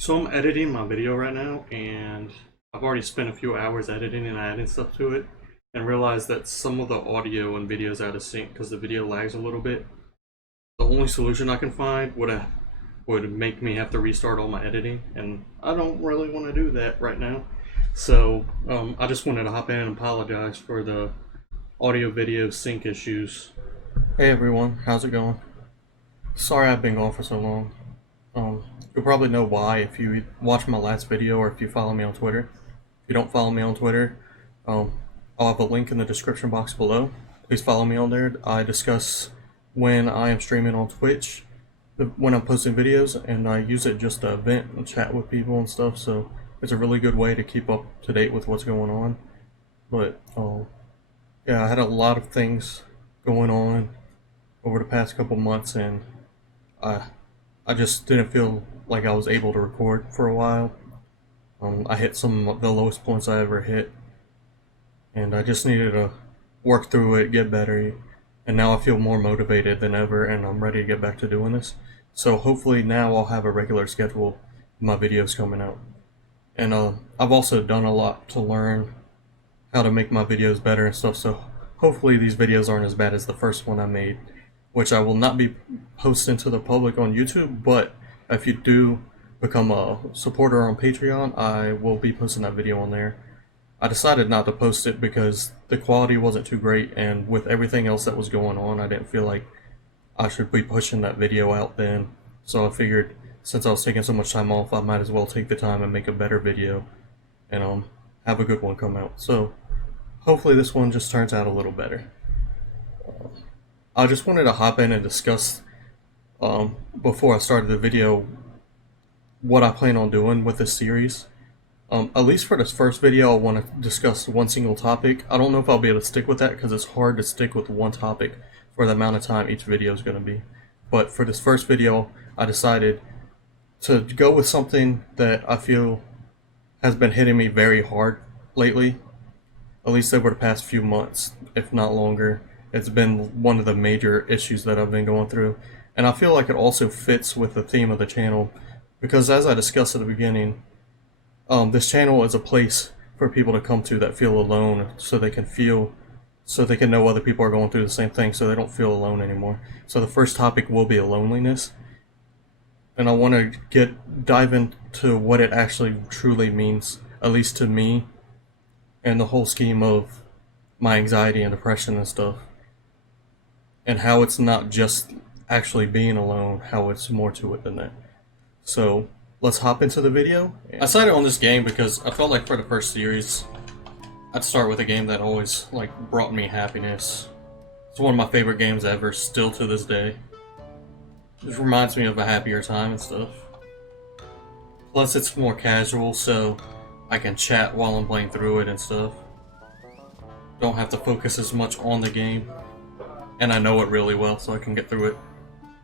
So I'm editing my video right now, and I've already spent a few hours editing and adding stuff to it, and realized that some of the audio and video is out of sync because the video lags a little bit. The only solution I can find would make me have to restart all my editing, and I don't really want to do that right now. So I just wanted to hop in and apologize for the audio video sync issues. Hey everyone, how's it going? Sorry I've been gone for so long. You'll probably know why if you watch my last video or if you follow me on Twitter. If you don't follow me on Twitter, I'll have a link in the description box below. Please follow me on there. I discuss when I am streaming on Twitch, when I'm posting videos, and I use it just to vent and chat with people and stuff, so it's a really good way to keep up to date with what's going on. But yeah, I had a lot of things going on over the past couple months, and I just didn't feel like I was able to record for a while. I hit some of the lowest points I ever hit, and I just needed to work through it, get better, and now I feel more motivated than ever, and I'm ready to get back to doing this. So hopefully now I'll have a regular schedule of my videos coming out. And I've also done a lot to learn how to make my videos better and stuff, so hopefully these videos aren't as bad as the first one I made, which I will not be posting to the public on YouTube, but if you do become a supporter on Patreon, I will be posting that video on there. I decided not to post it because the quality wasn't too great, and with everything else that was going on, I didn't feel like I should be pushing that video out then. So I figured since I was taking so much time off, I might as well take the time and make a better video and have a good one come out. So hopefully this one just turns out a little better. I just wanted to hop in and discuss, before I started the video, what I plan on doing with this series. At least for this first video, I want to discuss one single topic. I don't know if I'll be able to stick with that because it's hard to stick with one topic for the amount of time each video is going to be. But for this first video, I decided to go with something that I feel has been hitting me very hard lately, at least over the past few months, if not longer. It's been one of the major issues that I've been going through, and I feel like it also fits with the theme of the channel, because as I discussed at the beginning, this channel is a place for people to come to that feel alone, so they can know other people are going through the same thing, so they don't feel alone anymore. So the first topic will be loneliness, and I want to dive into what it actually truly means, at least to me, and the whole scheme of my anxiety and depression and stuff, and how it's not just actually being alone, how it's more to it than that. So let's hop into the video. I decided on this game because I felt like for the first series, I'd start with a game that always brought me happiness. It's one of my favorite games ever, still to this day. It just reminds me of a happier time and stuff. Plus it's more casual, so I can chat while I'm playing through it and stuff. Don't have to focus as much on the game, and I know it really well, so I can get through it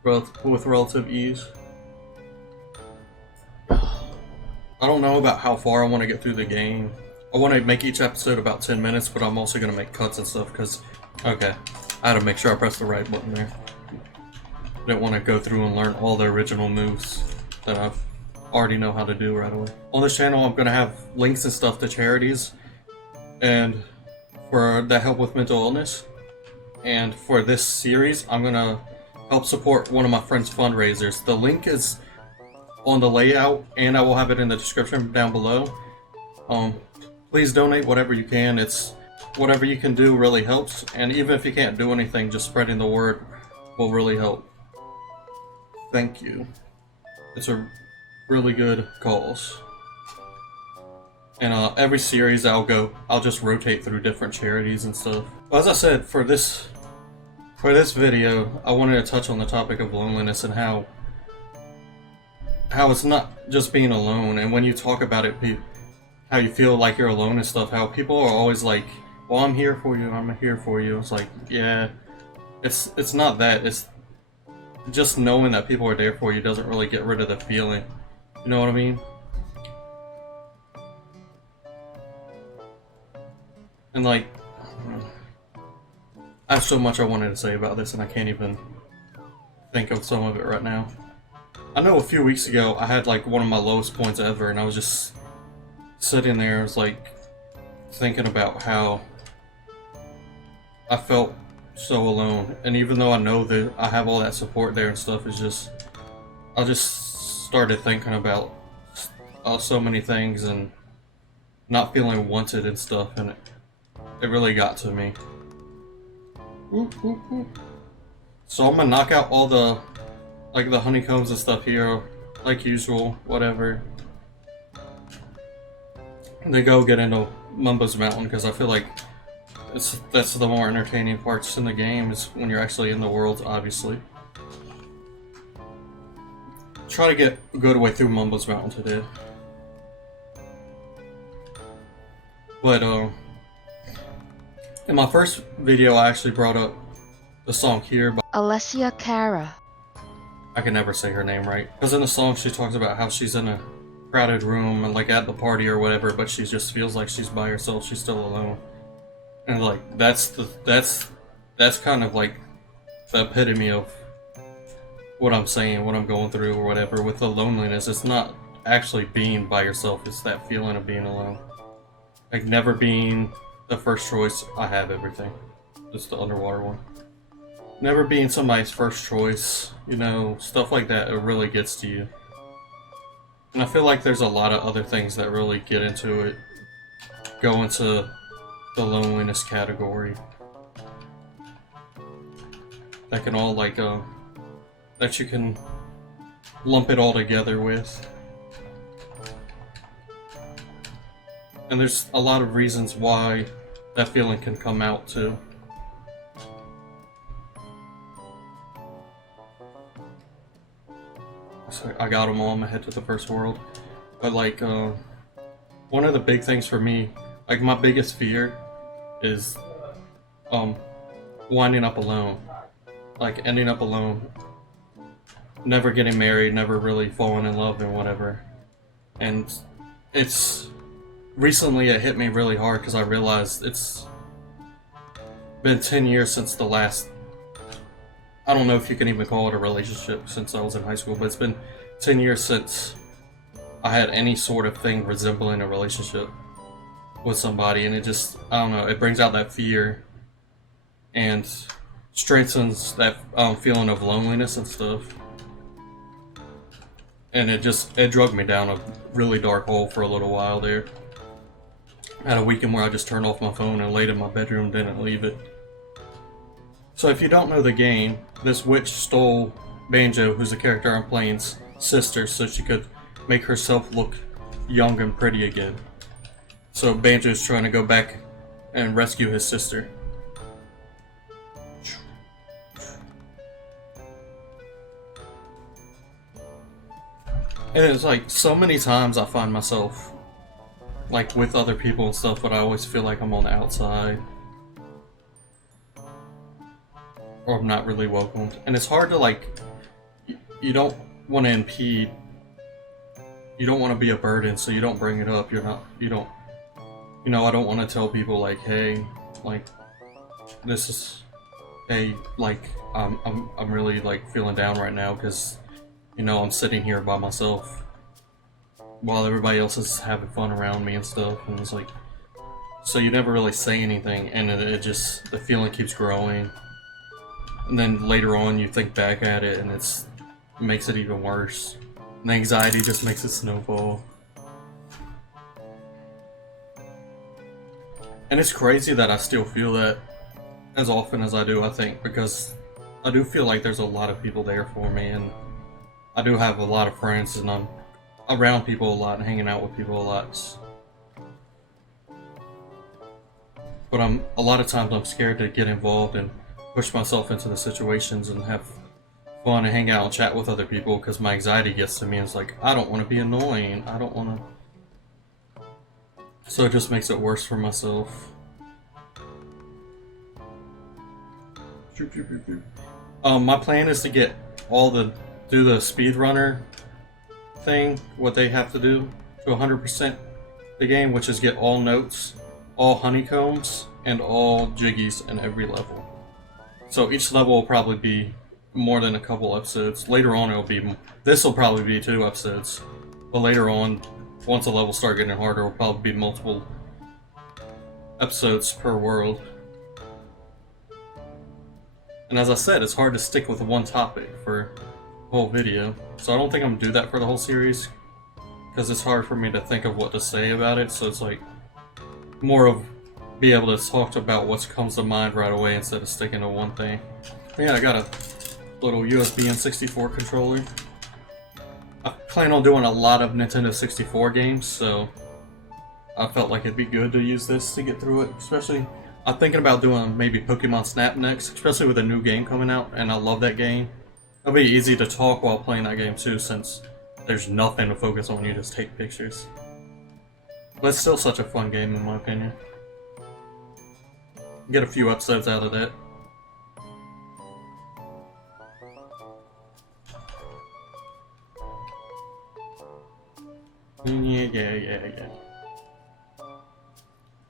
with relative ease. I don't know about how far I want to get through the game. I want to make each episode about 10 minutes, but I'm also going to make cuts and stuff because, okay, I had to make sure I pressed the right button there. I didn't want to go through and learn all the original moves that I already know how to do right away. On this channel, I'm going to have links and stuff to charities and that help with mental illness. And for this series, I'm going to help support one of my friend's fundraisers. The link is on the layout, and I will have it in the description down below. Please donate whatever you can. It's whatever you can do really helps, and even if you can't do anything, just spreading the word will really help. Thank you. It's a really good cause. And every series I'll just rotate through different charities and stuff. As I said, for this video, I wanted to touch on the topic of loneliness and how it's not just being alone, and when you talk about it, how you feel like you're alone and stuff, how people are always like, well, I'm here for you, I'm here for you. It's like, yeah, it's not that. It's just knowing that people are there for you doesn't really get rid of the feeling. You know what I mean? And I have so much I wanted to say about this, and I can't even think of some of it right now. I know a few weeks ago I had like one of my lowest points ever, and I was just sitting there, I was like thinking about how I felt so alone. And even though I know that I have all that support there and stuff, it's just, I just started thinking about so many things and not feeling wanted and stuff, and it really got to me. So I'm gonna knock out all the the honeycombs and stuff here, like usual, whatever. And then go get into Mumbo's Mountain, because I feel like that's the more entertaining parts in the game, is when you're actually in the world, obviously. Try to get a good way through Mumbo's Mountain today. But in my first video I actually brought up the song Here by Alessia Cara. I can never say her name right. Because in the song she talks about how she's in a crowded room and like at the party or whatever, but she just feels like she's by herself, she's still alone. And like that's kind of like the epitome of what I'm saying, what I'm going through or whatever with the loneliness. It's not actually being by yourself, it's that feeling of being alone. Like never being the first choice, I have everything. Just the underwater one. Never being somebody's first choice, you know, stuff like that, it really gets to you. And I feel like there's a lot of other things that really get into it, go into the loneliness category. That can all like, that you can lump it all together with. And there's a lot of reasons why that feeling can come out too. So I got them all, I'm gonna head to the first world. But like, one of the big things for me, like my biggest fear is winding up alone. Like ending up alone. Never getting married, never really falling in love and whatever. And it's recently it hit me really hard because I realized it's been 10 years since the last, I don't know if you can even call it a relationship since I was in high school, but it's been 10 years since I had any sort of thing resembling a relationship with somebody, and it just, I don't know, it brings out that fear and strengthens that feeling of loneliness and stuff. And it drug me down a really dark hole for a little while there. I had a weekend where I just turned off my phone and laid in my bedroom, didn't leave it. So if you don't know the game, this witch stole Banjo, who's the character I'm playing's sister, so she could make herself look young and pretty again. So Banjo's trying to go back and rescue his sister. And it's like, so many times I find myself like with other people and stuff, but I always feel like I'm on the outside. Or I'm not really welcomed. And it's hard to like, you don't want to impede, you don't want to be a burden, so you don't bring it up, you don't, you know, I don't want to tell people like, hey, like, this is, hey, like, I'm really like feeling down right now because, you know, I'm sitting here by myself while everybody else is having fun around me and stuff, and it's like, so you never really say anything, and it just, the feeling keeps growing. And then later on you think back at it and it makes it even worse. And the anxiety just makes it snowball. And it's crazy that I still feel that as often as I do, I think, because I do feel like there's a lot of people there for me, and I do have a lot of friends, and I'm around people a lot and hanging out with people a lot. But a lot of times I'm scared to get involved and push myself into the situations and have fun and hang out and chat with other people, because my anxiety gets to me and it's like, I don't want to be annoying, I don't want to. So it just makes it worse for myself. My plan is to get do the speedrunner thing, what they have to do to 100% the game, which is get all notes, all honeycombs, and all jiggies in every level. So each level will probably be more than a couple episodes. Later on, this will probably be 2 episodes, but later on, once the levels start getting harder, it will probably be multiple episodes per world. And as I said, it's hard to stick with one topic for a whole video, so I don't think I'm gonna do that for the whole series, because it's hard for me to think of what to say about it. So it's like more of be able to talk about what comes to mind right away instead of sticking to one thing. But yeah, I got a little USB N64 controller. I plan on doing a lot of Nintendo 64 games, so I felt like it'd be good to use this to get through it. Especially, I'm thinking about doing maybe Pokemon Snap next, especially with a new game coming out, and I love that game. It'll be easy to talk while playing that game too, since there's nothing to focus on, you just take pictures. But it's still such a fun game in my opinion. Get a few episodes out of that. Yeah.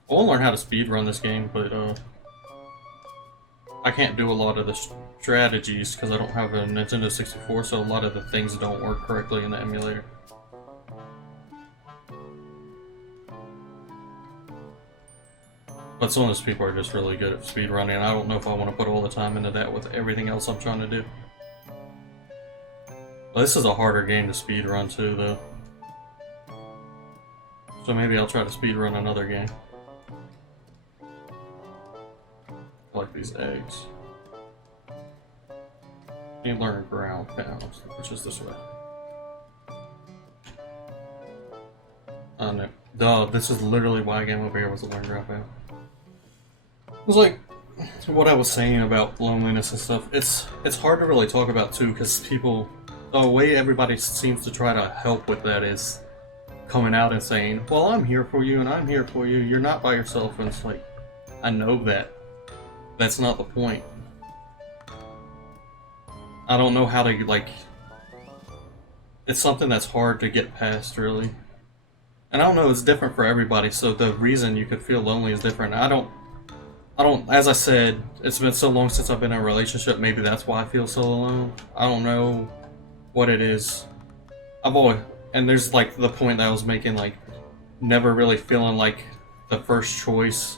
I want to learn how to speedrun this game, but I can't do a lot of the strategies because I don't have a Nintendo 64, so a lot of the things don't work correctly in the emulator. But some of those people are just really good at speedrunning, and I don't know if I want to put all the time into that with everything else I'm trying to do. Well, this is a harder game to speedrun too, though. So maybe I'll try to speedrun another game. I like these eggs. You learn ground pounds, which is this way. Oh no. Duh, this is literally why I came over here, was to learn ground pound. It was like what I was saying about loneliness and stuff. It's hard to really talk about too, because people, the way everybody seems to try to help with that is coming out and saying, well, I'm here for you and I'm here for you, you're not by yourself. And it's like, I know that. That's not the point. I don't know how to, like, it's something that's hard to get past, really. And I don't know, it's different for everybody, so the reason you could feel lonely is different. I don't, as I said, it's been so long since I've been in a relationship, maybe that's why I feel so alone. I don't know what it is. And there's like the point that I was making, like, never really feeling like the first choice,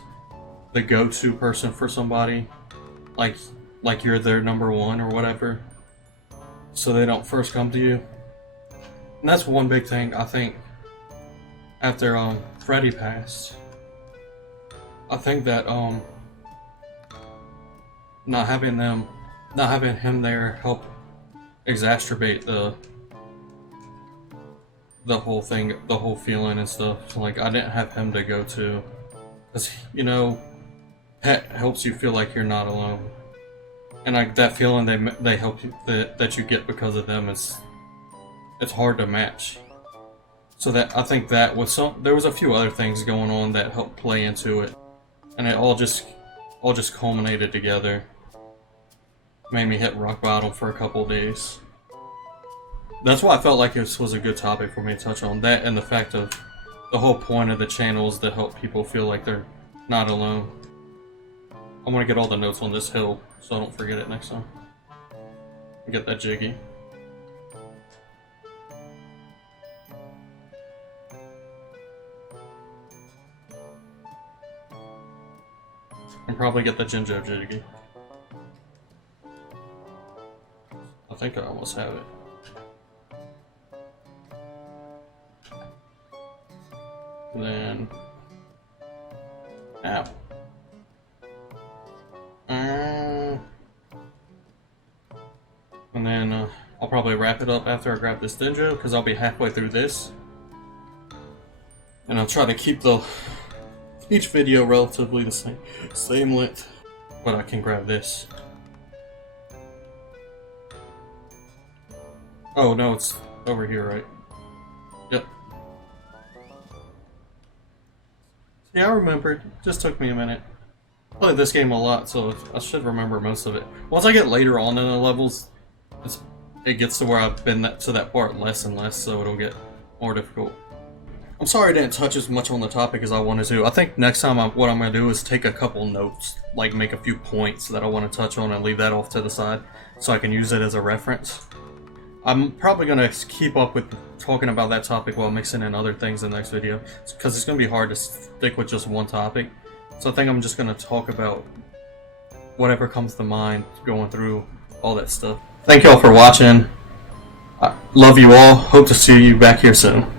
the go-to person for somebody. Like you're their number one or whatever. So they don't first come to you. And that's one big thing, I think, after Freddie passed. I think that not having him there helped exacerbate the whole thing, the whole feeling and stuff. So, like, I didn't have him to go to, because, you know, pet helps you feel like you're not alone, and like that feeling they help you, that you get because of them, it's hard to match. So that, I think that was there was a few other things going on that helped play into it, and it all just culminated together, made me hit rock bottom for a couple of days. That's why I felt like this was a good topic for me to touch on, that and the fact of the whole point of the channel is to help people feel like they're not alone. I want to get all the notes on this hill so I don't forget it next time. Get that jiggy. And probably get the Jinjo jiggy. I think I almost have it. And then, ow. And then I'll probably wrap it up after I grab this Dinjo, because I'll be halfway through this. And I'll try to keep each video relatively the same length, but I can grab this. Oh no, it's over here, right? Yep. Yeah, I remembered. Just took me a minute. I played this game a lot, so I should remember most of it. Once I get later on in the levels, it gets to where I've been to that part less and less, so it'll get more difficult. I'm sorry I didn't touch as much on the topic as I wanted to. I think next time what I'm going to do is take a couple notes, like make a few points that I want to touch on and leave that off to the side so I can use it as a reference. I'm probably going to keep up with talking about that topic while mixing in other things in the next video, because it's going to be hard to stick with just one topic. So I think I'm just going to talk about whatever comes to mind going through all that stuff. Thank y'all for watching. I love you all. Hope to see you back here soon.